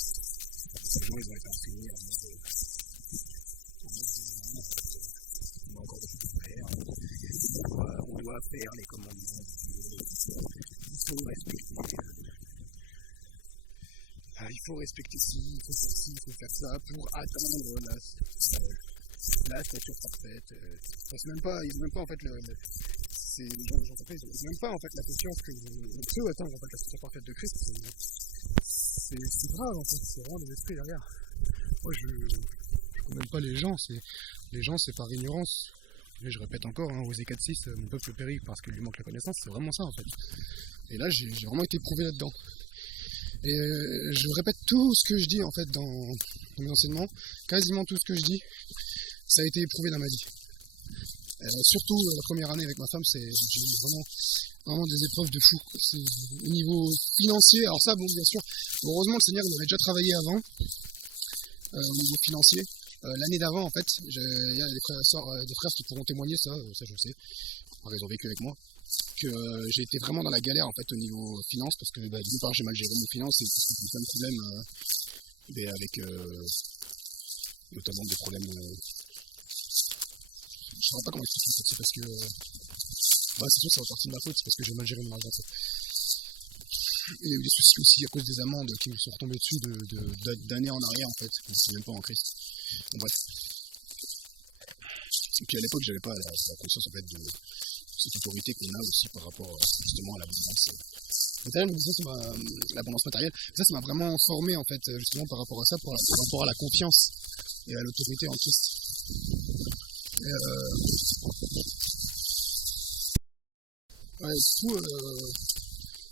Ces gens, ils ont été enseignés en mode on a encore des choses à faire. On doit faire les commandements de Dieu. Il faut respecter ci, il faut faire ci, il faut faire ça pour atteindre la stature parfaite. Ils n'ont même pas en fait les gens d'entreprise, ils n'ont même pas en fait la conscience qu'on peut atteindre en fait la stature parfaite de Christ. C'est grave en fait, c'est vraiment des esprits derrière. Moi je condamne pas les gens, c'est par ignorance. Et je répète encore, Osée 4.6, mon peuple périt parce qu'il lui manque la connaissance, c'est vraiment ça en fait. Et là j'ai vraiment été éprouvé là-dedans. Et je répète tout ce que je dis en fait dans mes enseignements, quasiment tout ce que je dis, ça a été éprouvé dans ma vie. Surtout la première année avec ma femme, j'ai eu vraiment des épreuves de fou. C'est au niveau financier, alors ça, bon, bien sûr, heureusement le Seigneur il avait déjà travaillé avant, au niveau financier. L'année d'avant, en fait, il y a des frères qui pourront témoigner, ça je sais, ils ont vécu avec moi, que j'ai été vraiment dans la galère en fait au niveau finance, parce que d'une part j'ai mal géré mes finances et j'ai plein de problèmes avec notamment des problèmes je ne saurais pas comment expliquer, c'est parce que c'est sûr ça va partir de ma faute, c'est parce que j'ai mal géré mon argent. Il y a eu des soucis aussi à cause des amendes qui me sont retombées dessus d'années en arrière en fait, c'est même pas en Christ. Bon, bref. Et puis à l'époque j'avais pas la conscience en fait de cette autorité qu'on a aussi par rapport justement à l'abondance matérielle. Ça c'est l'abondance matérielle. Ça m'a vraiment formé en fait justement par rapport à ça, par rapport à la confiance et à l'autorité en Christ.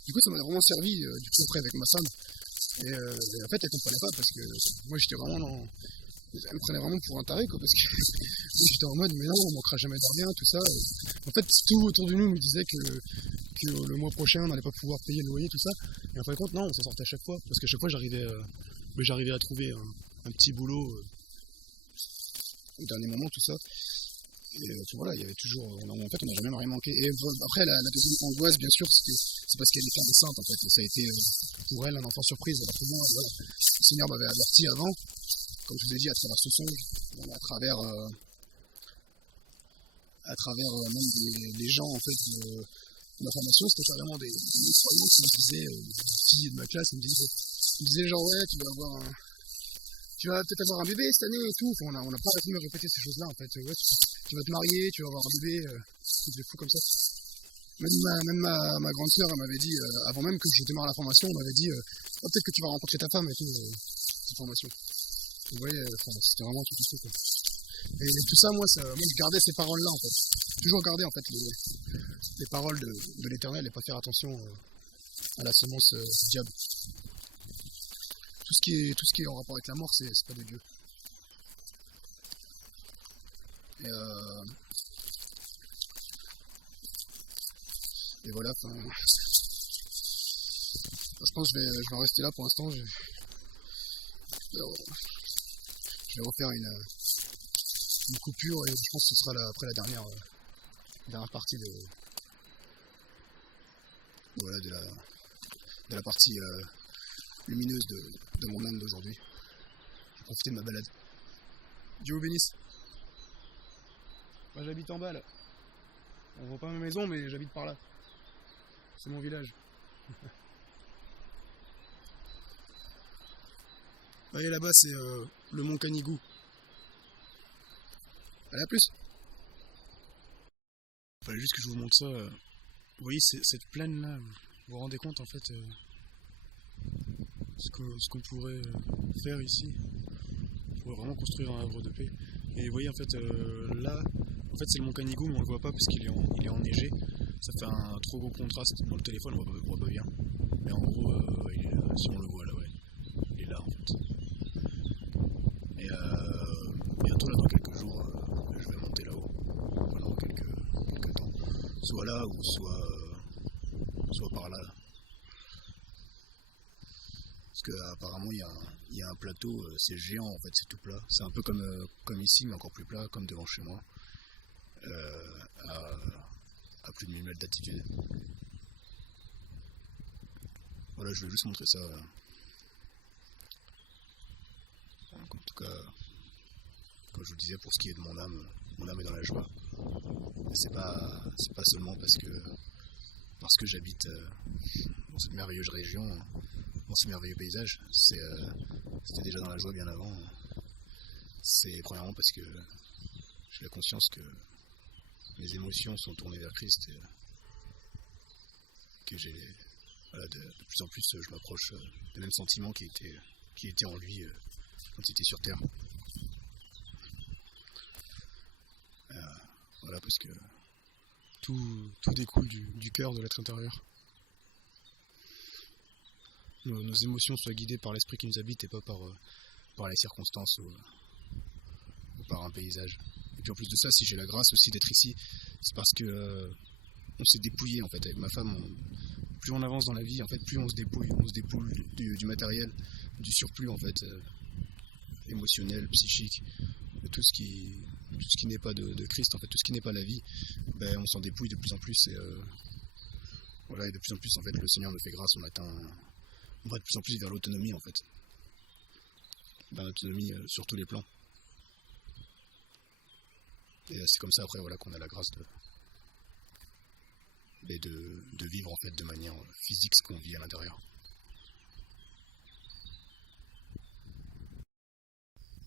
Du coup ça m'a vraiment servi du coup après avec ma femme. Et en fait elle comprenait pas parce que moi j'étais vraiment dans... Elle me prenait vraiment pour un taré, quoi, parce que j'étais en mode, mais non, on manquera jamais de rien, tout ça. En fait, tout autour de nous me disait que le mois prochain, on n'allait pas pouvoir payer le loyer, tout ça. Et en fin de compte, non, on s'en sortait à chaque fois, parce qu'à chaque fois, j'arrivais à trouver un petit boulot au dernier moment, tout ça. Et voilà, il y avait toujours... En fait, on n'a jamais rien manqué. Et après, la deuxième angoisse, bien sûr, c'est parce qu'elle est femme sainte, en fait. Et ça a été, pour elle, un enfant surprise. Alors que moi, voilà, le Seigneur m'avait averti avant. Comme je vous ai dit, à travers ce songe, à travers même des gens en fait de ma formation, c'était carrément des croyants qui me disaient, des filles de ma classe, ils me disaient genre ouais, tu vas peut-être avoir un bébé cette année et tout. Enfin, on n'a pas arrêté de me répéter ces choses-là en fait. Ouais, tu vas te marier, tu vas avoir un bébé, des fous comme ça. Même ma grande sœur m'avait dit, avant même que je démarre la formation, on m'avait dit oh, peut-être que tu vas rencontrer ta femme et tout, cette formation. Vous voyez, c'était vraiment tout ça. Quoi. Et tout ça, moi, je gardais ces paroles-là, en fait. Toujours garder, en fait, les paroles de l'Éternel et pas faire attention à la semence du diable. tout ce qui est en rapport avec la mort, c'est pas de Dieu. Et voilà, je pense que je vais en rester là pour l'instant. Je vais refaire une coupure et je pense que ce sera après la dernière partie de la partie lumineuse de mon âme d'aujourd'hui. Je vais profiter de ma balade. Dieu vous bénisse. Moi j'habite en bas là. On voit pas ma maison mais j'habite par là. C'est mon village. Voyez là-bas c'est le mont Canigou. Allez, à plus. Il fallait juste que je vous montre ça. Vous voyez cette plaine là, vous vous rendez compte en fait ce qu'on pourrait faire ici. On pourrait vraiment construire un havre de paix. Et vous voyez en fait là, en fait c'est le mont Canigou mais on le voit pas parce qu'il est enneigé. Ça fait un trop gros contraste. Dans le téléphone on voit pas bien. Mais en gros si on le voit là, ouais. Il est là en fait. Et bientôt là dans quelques jours je vais monter là-haut pendant quelques temps. Soit là ou soit par là. Parce qu'apparemment il y a un plateau, c'est géant en fait, c'est tout plat. C'est un peu comme ici mais encore plus plat, comme devant chez moi. À plus de 1000 mètres d'altitude. Voilà, je vais juste montrer ça. Donc, en tout cas, comme je vous le disais, pour ce qui est de mon âme est dans la joie. C'est pas seulement parce que j'habite dans cette merveilleuse région, dans ce merveilleux paysage. C'était déjà dans la joie bien avant. C'est premièrement parce que j'ai la conscience que mes émotions sont tournées vers Christ et que de plus en plus je m'approche des mêmes sentiments qui étaient en lui quand il était sur terre. Voilà, parce que tout découle du cœur, de l'être intérieur. Nos émotions soient guidées par l'esprit qui nous habite et pas par les circonstances ou par un paysage. Et puis en plus de ça, si j'ai la grâce aussi d'être ici, c'est parce que on s'est dépouillé en fait avec ma femme. Plus on avance dans la vie, en fait, plus on se dépouille du matériel, du surplus en fait, émotionnel, psychique, de tout ce qui n'est pas de Christ, en fait, tout ce qui n'est pas la vie, ben, on s'en dépouille de plus en plus et voilà, et de plus en plus en fait le Seigneur me fait grâce, on va de plus en plus vers l'autonomie en fait. Ben, l'autonomie sur tous les plans. Et c'est comme ça après voilà qu'on a la grâce de vivre en fait de manière physique ce qu'on vit à l'intérieur.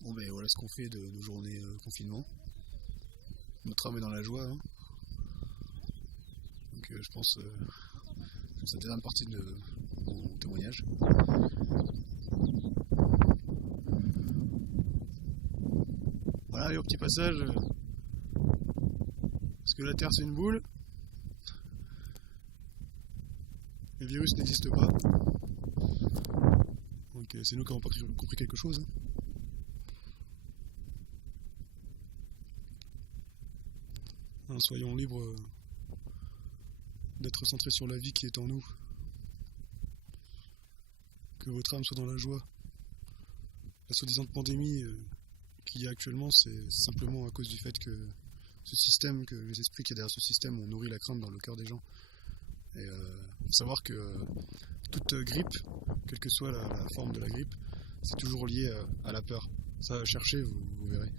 Bon ben voilà ce qu'on fait de nos journées confinement. Notre âme est dans la joie. Hein. Donc je pense que c'est la dernière partie de mon témoignage. Voilà, et au petit passage, parce que la Terre c'est une boule, le virus n'existe pas. Donc c'est nous qui n'avons pas compris quelque chose. Hein. Soyons libres d'être centrés sur la vie qui est en nous. Que votre âme soit dans la joie. La soi-disant pandémie qu'il y a actuellement, c'est simplement à cause du fait que ce système, que les esprits qui y a derrière ce système ont nourri la crainte dans le cœur des gens. Et faut savoir que toute grippe, quelle que soit la forme de la grippe, c'est toujours lié à la peur. Ça, cherchez, vous verrez.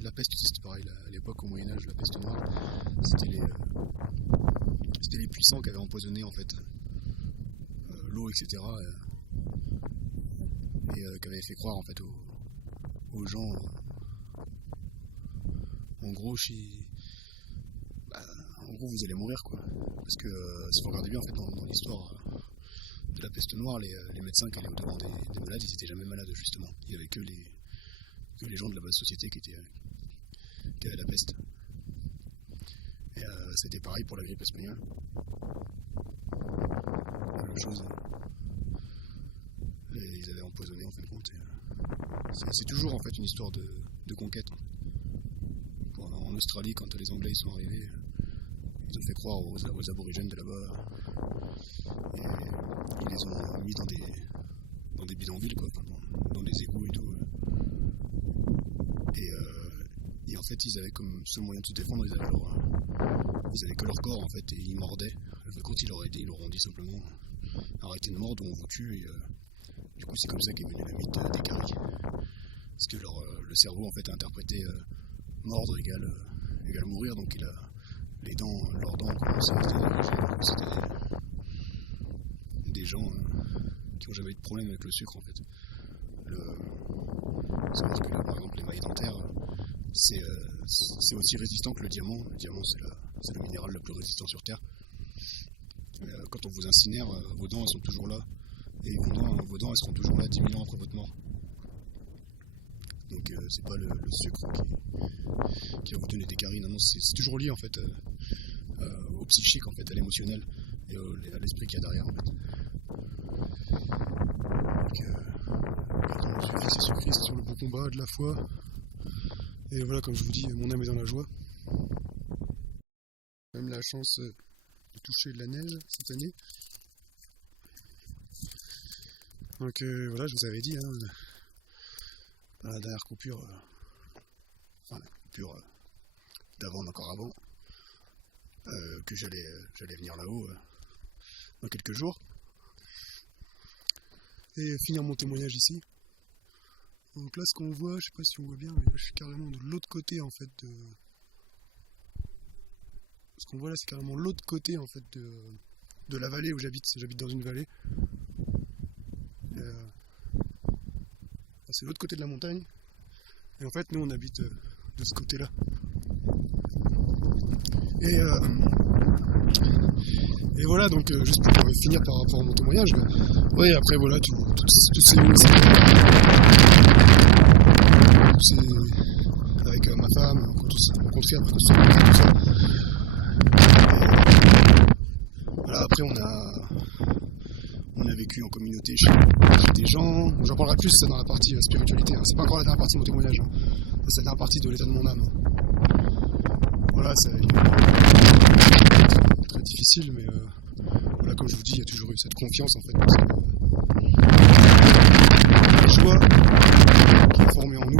La peste aussi, c'était pareil. À l'époque, au Moyen-Âge, la peste noire, c'était les puissants qui avaient empoisonné en fait l'eau, etc. Et qui avaient fait croire en fait aux gens. En gros, vous allez mourir quoi. Parce que si vous regardez bien en fait dans l'histoire de la peste noire, les médecins qui allaient au-devant des malades, ils n'étaient jamais malades justement. Il n'y avait que les gens de la basse société qui avaient la peste. Et c'était pareil pour la grippe espagnole. quelque chose. Et ils avaient empoisonné en fin de compte. C'est toujours en fait une histoire de conquête. En Australie, quand les Anglais sont arrivés, ils ont fait croire aux aborigènes de là-bas. Et ils les ont mis dans des bidonvilles, quoi, dans des égouts et tout. Et en fait, ils avaient comme seul moyen de se défendre, ils avaient que leur corps en fait, et ils mordaient. Quand ils leur ont dit simplement arrêtez de mordre ou on vous tue. Et, du coup, c'est comme ça qu'est venu le mythe des caries. Parce que le cerveau en fait a interprété mordre égale mourir, donc leurs dents ont commencé à se dégager. C'était des gens qui n'ont jamais eu de problème avec le sucre en fait. Savoir que là, par exemple, les mailles dentaires, c'est aussi résistant que le diamant. Le diamant, c'est le minéral le plus résistant sur Terre. Quand on vous incinère, vos dents, elles sont toujours là. Et vos dents, elles seront toujours là 10 000 ans après votre mort. Donc, c'est pas le sucre qui va vous donner des caries. Non, c'est toujours lié, en fait, au psychique, en fait, à l'émotionnel et à l'esprit qu'il y a derrière, en fait. Donc, je suis fixé sur Christ, sur le bon combat, de la foi. Et voilà, comme je vous dis, mon âme est dans la joie. J'ai même la chance de toucher de la neige cette année. Donc voilà, je vous avais dit, dans la dernière coupure, la coupure d'avant, encore avant, que j'allais venir là-haut dans quelques jours. Et finir mon témoignage ici. Donc là, ce qu'on voit, je sais pas si on voit bien, mais là, je suis carrément de l'autre côté en fait de. Ce qu'on voit là, c'est carrément l'autre côté en fait de la vallée où j'habite. J'habite dans une vallée. C'est l'autre côté de la montagne. Et en fait, nous, on habite de ce côté-là. Et voilà, donc juste pour finir par rapport à mon témoignage, oui, après voilà, toutes ces avec ma femme, on s'est rencontrés après tout ça. Voilà, après on a vécu en communauté chez des gens. Bon, j'en parlerai plus ça dans la partie spiritualité. C'est pas encore la dernière partie de mon témoignage. C'est la dernière partie de l'état de mon âme. Voilà, c'est très difficile, mais voilà, comme je vous dis, il y a toujours eu cette confiance en fait. La joie qui est formée en nous.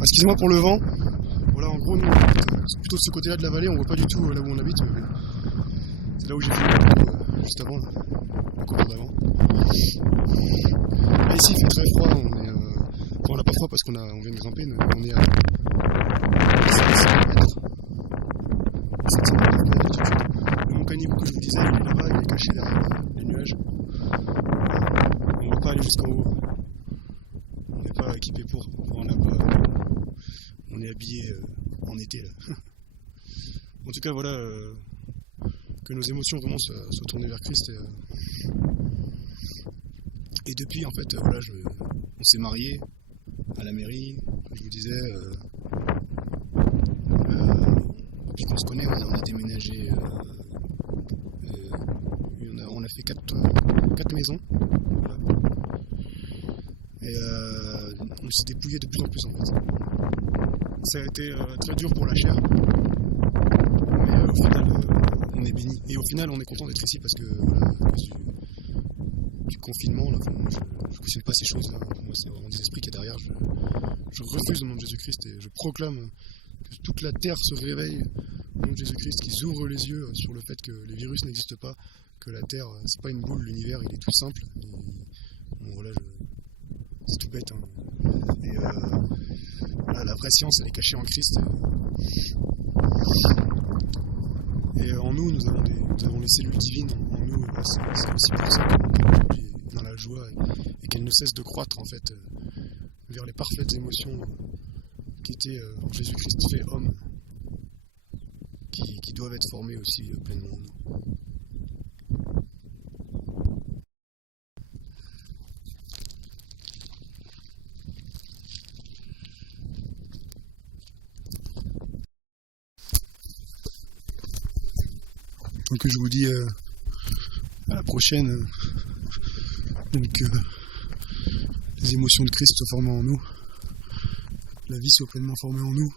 Excusez-moi pour le vent. Voilà, en gros, nous, c'est plutôt de ce côté-là de la vallée, on voit pas du tout là où on habite. C'est là où j'ai fait juste avant, la coupure d'avant. Et ici, il fait très froid. On n'a pas froid parce qu'on vient de grimper, mais on est à 700 mètres. 700 mètres d'altitude. Le mont Canigou que je vous disais, il est là-bas, il est caché derrière les nuages. On ne va pas aller jusqu'en haut. On n'est pas équipé pour. On est habillé en été là. En tout cas, voilà, que nos émotions vraiment soient tournées vers Christ. Et depuis, en fait, voilà, on s'est mariés à la mairie, comme je vous disais. Depuis qu'on se connaît, on a déménagé. On a fait 4 maisons. Voilà. Et on s'est dépouillé de plus en plus en fait. Ça a été très dur pour la chair. Mais au final, on est béni. Et au final, on est content d'être ici parce que voilà, à cause du confinement, là, je ne cautionne pas ces choses-là. Pour moi, c'est vraiment des esprits qu'il y a derrière. Je refuse au nom de Jésus-Christ et je proclame que toute la terre se réveille au nom de Jésus-Christ, qu'ils ouvrent les yeux sur le fait que les virus n'existent pas, que la terre, c'est pas une boule, l'univers, il est tout simple. Et, bon, voilà, c'est tout bête. Et voilà, la vraie science, elle est cachée en Christ. Et en nous, nous avons les cellules divines en nous. C'est aussi pour ça qu'on est dans la joie et qu'elle ne cesse de croître en fait vers les parfaites émotions qui étaient en Jésus-Christ fait homme, qui doivent être formées aussi pleinement en nous. Donc je vous dis à la prochaine, les émotions de Christ soient formées en nous, la vie soit pleinement formée en nous.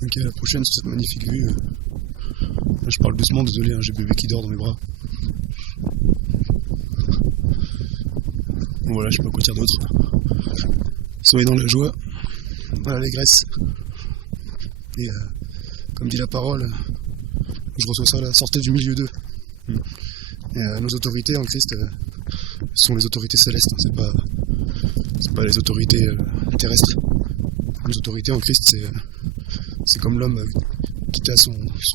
Donc à la prochaine sur cette magnifique vue. Là, je parle doucement, désolé, hein, j'ai bébé qui dort dans mes bras. Bon, voilà, je sais pas quoi dire d'autre. Soyez dans la joie, dans l'allégresse. Et comme dit la parole, je reçois ça là, sortez du milieu d'eux. Et nos autorités en Christ sont les autorités célestes, hein, c'est pas les autorités terrestres. Les autorités en Christ, c'est comme l'homme quitta son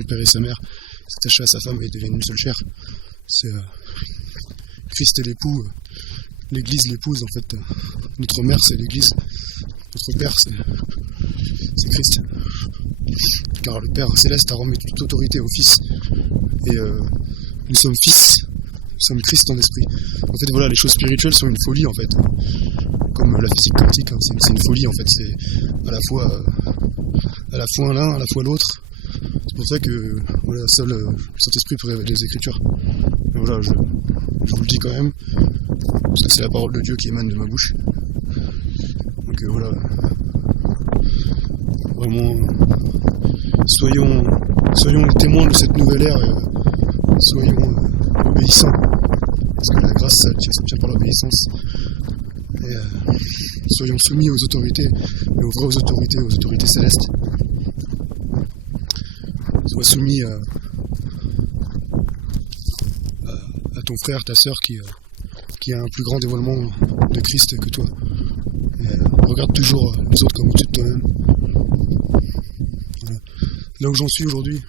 père et sa mère, s'attacha à sa femme et devient une seule chair. C'est Christ et l'époux, l'église l'épouse en fait. Notre mère c'est l'église, notre père c'est Christ. Car le Père Céleste a remis toute autorité au Fils. Et nous sommes fils, nous sommes Christ en esprit. En fait voilà, les choses spirituelles sont une folie en fait. Comme la physique quantique, hein, c'est une folie en fait. C'est à la fois l'un, à la fois l'autre. C'est pour ça que voilà, seul le Saint-Esprit peut révéler les Écritures. Mais voilà, je vous le dis quand même, parce que c'est la parole de Dieu qui émane de ma bouche. Donc voilà, vraiment, soyons les témoins de cette nouvelle ère, et soyons obéissants, parce que la grâce, ça tient par l'obéissance. Et soyons soumis aux autorités, mais aux vraies autorités célestes. Sois soumis à ton frère, ta sœur qui a un plus grand dévoilement de Christ que toi. Et regarde toujours les autres comme au-dessus de toi-même. Voilà. Là où j'en suis aujourd'hui,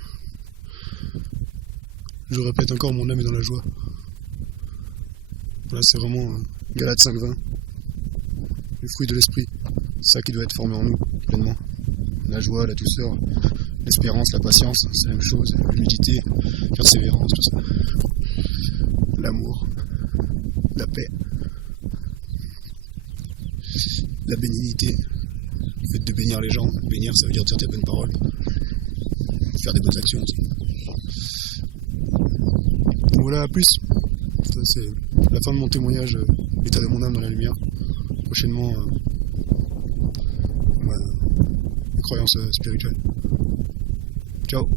je répète encore, mon âme est dans la joie. Voilà, c'est vraiment Galates 5:20. Le fruit de l'esprit, c'est ça qui doit être formé en nous, pleinement. La joie, la douceur, l'espérance, la patience, c'est la même chose, l'humilité, la persévérance, tout ça. L'amour, la paix, la bénignité, le fait de bénir les gens. Bénir, ça veut dire des bonnes paroles, faire des bonnes actions aussi. Voilà, à plus. Ça, c'est la fin de mon témoignage, l'état de mon âme dans la lumière. Prochainement, les croyances spirituelles. Ciao.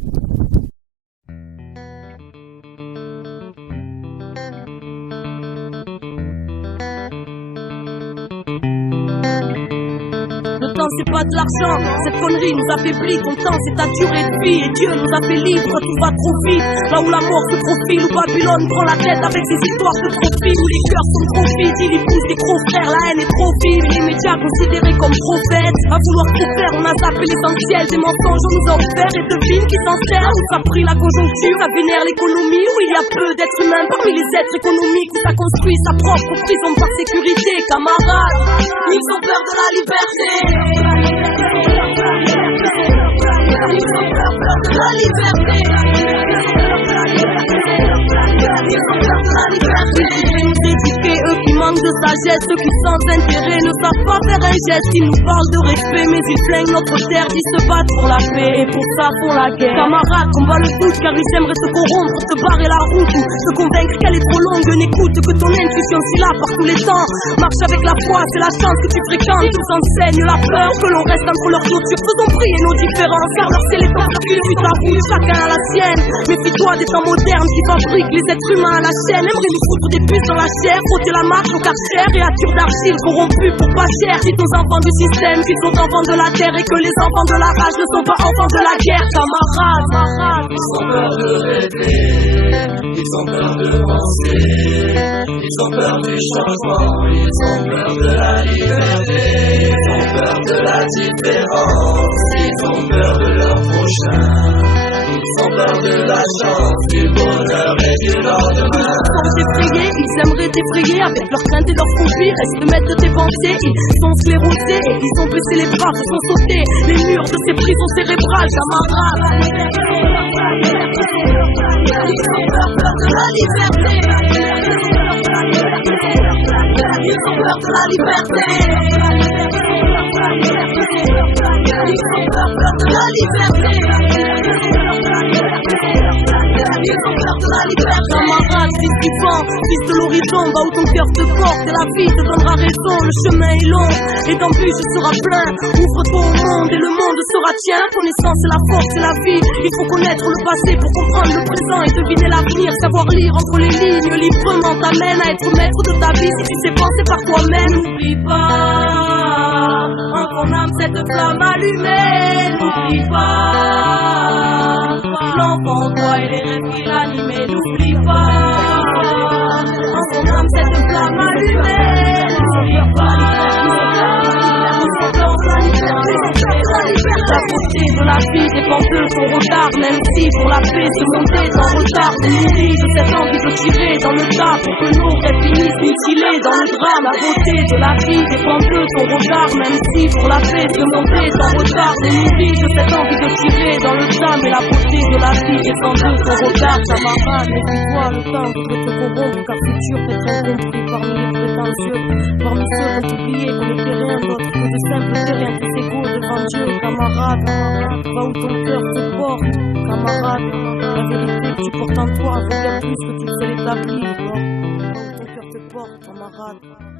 C'est pas de l'argent, cette connerie nous affaiblit. Ton temps c'est ta durée de vie et Dieu nous a fait libre. Tout va trop vite, là où la mort se profile, où Babylone prend la tête avec ses histoires de profil, où les cœurs sont trop vides, il épouse des gros frères, la haine est trop vive. Les médias considérés comme prophètes, à vouloir tout faire, on a zappé l'essentiel. Des mensonges on nous a offert et devine qui s'en sert. Où ça pris la conjoncture, ça vénère l'économie, où il y a peu d'êtres humains parmi les êtres économiques, où ça construit sa propre prison par sécurité. Camarades, ils ont peur de la liberté. Ils ont peur de la liberté. Ils ont peur de la liberté. Ils nous éduquer, eux qui manquent de sagesse, ceux qui sans intérêt ne savent pas faire un geste. Ils nous parlent de respect, mais ils flinguent notre terre, ils se battent pour la paix et pour ça font la guerre. Camarades, combat le doute car ils aimeraient te corrompre, te barrer la route ou te convaincre qu'elle est trop longue. N'écoute que ton intuition, si là par tous les temps. Marche avec la foi, c'est la chance que tu fréquentes. Ils nous enseignent la peur, que l'on reste entre leurs clôtures. Faisons prier nos différences, car leur c'est les temps qui suit ta route, chacun à la sienne. Méfie-toi des temps modernes qui fabriquent les êtres humains à la chaîne. Aimerait nous foutre des puces dans la chair, frotter la marche au karcher, créatures d'argile corrompues pour pas cher. Dites aux enfants du système qu'ils sont enfants de la terre et que les enfants de la rage ne sont pas enfants de la guerre. Camarades, ils ont peur de rêver, ils ont peur de penser, ils ont peur du changement, ils ont peur de la liberté, ils ont peur de la différence, ils ont peur de leur prochain, ils ont peur de la chance, du bonheur et du lendemain. Ils sont effrayés, ils aimeraient t'effrayer avec leur crainte et leur phobie. Reste le maître de tes pensées, ils sont sclérosés et ils ont baissé les bras, se sont sautés les murs de ces prisons cérébrales. Camarades, ils ont peur de la liberté. Ils ont peur de la liberté. Ils ont peur de la liberté. ils ont peur de la liberté. Camarade, fils du vent, fils de l'horizon, va où ton cœur te porte et la vie te donnera raison. Le chemin est long et d'embûches sera plein. Ouvre-toi au monde et le monde sera tien. La connaissance c'est la force, c'est la vie. Il faut connaître le passé pour comprendre le présent et deviner l'avenir. Savoir lire entre les lignes librement t'amène à être maître de ta vie si tu sais penser par toi-même. N'oublie pas, en ton âme cette flamme allumée. N'oublie pas, l'enfant en toi et les rêves qui l'animaient. N'oublie pas, en ton âme cette flamme allumée. N'oublie pas, la beauté de la vie dépend de ton regard. Même si pour la paix se monter en retard, on nourrit de cette envie de tirer dans le tas pour que nos rêves finissent mutilés dans le drame. La beauté de la vie dépend de ton regard. Même si pour la paix se monter en retard, on nourrit de cette envie de tirer dans le tas. Mais la beauté de la vie dépend de ton regard. Camarade, méfie-toi, le temps de te corrompre, car futur peut être incompris parmi les prétentieux, parmi ceux qui ont oublié qu'on n'était rien d'autre que de simples terriens plus égaux devant Dieu. Camarade, va où ton cœur te porte. Camarade, la vérité que tu portes en toi vaut bien plus que tu sais l'établir. Va où ton cœur te porte, camarade.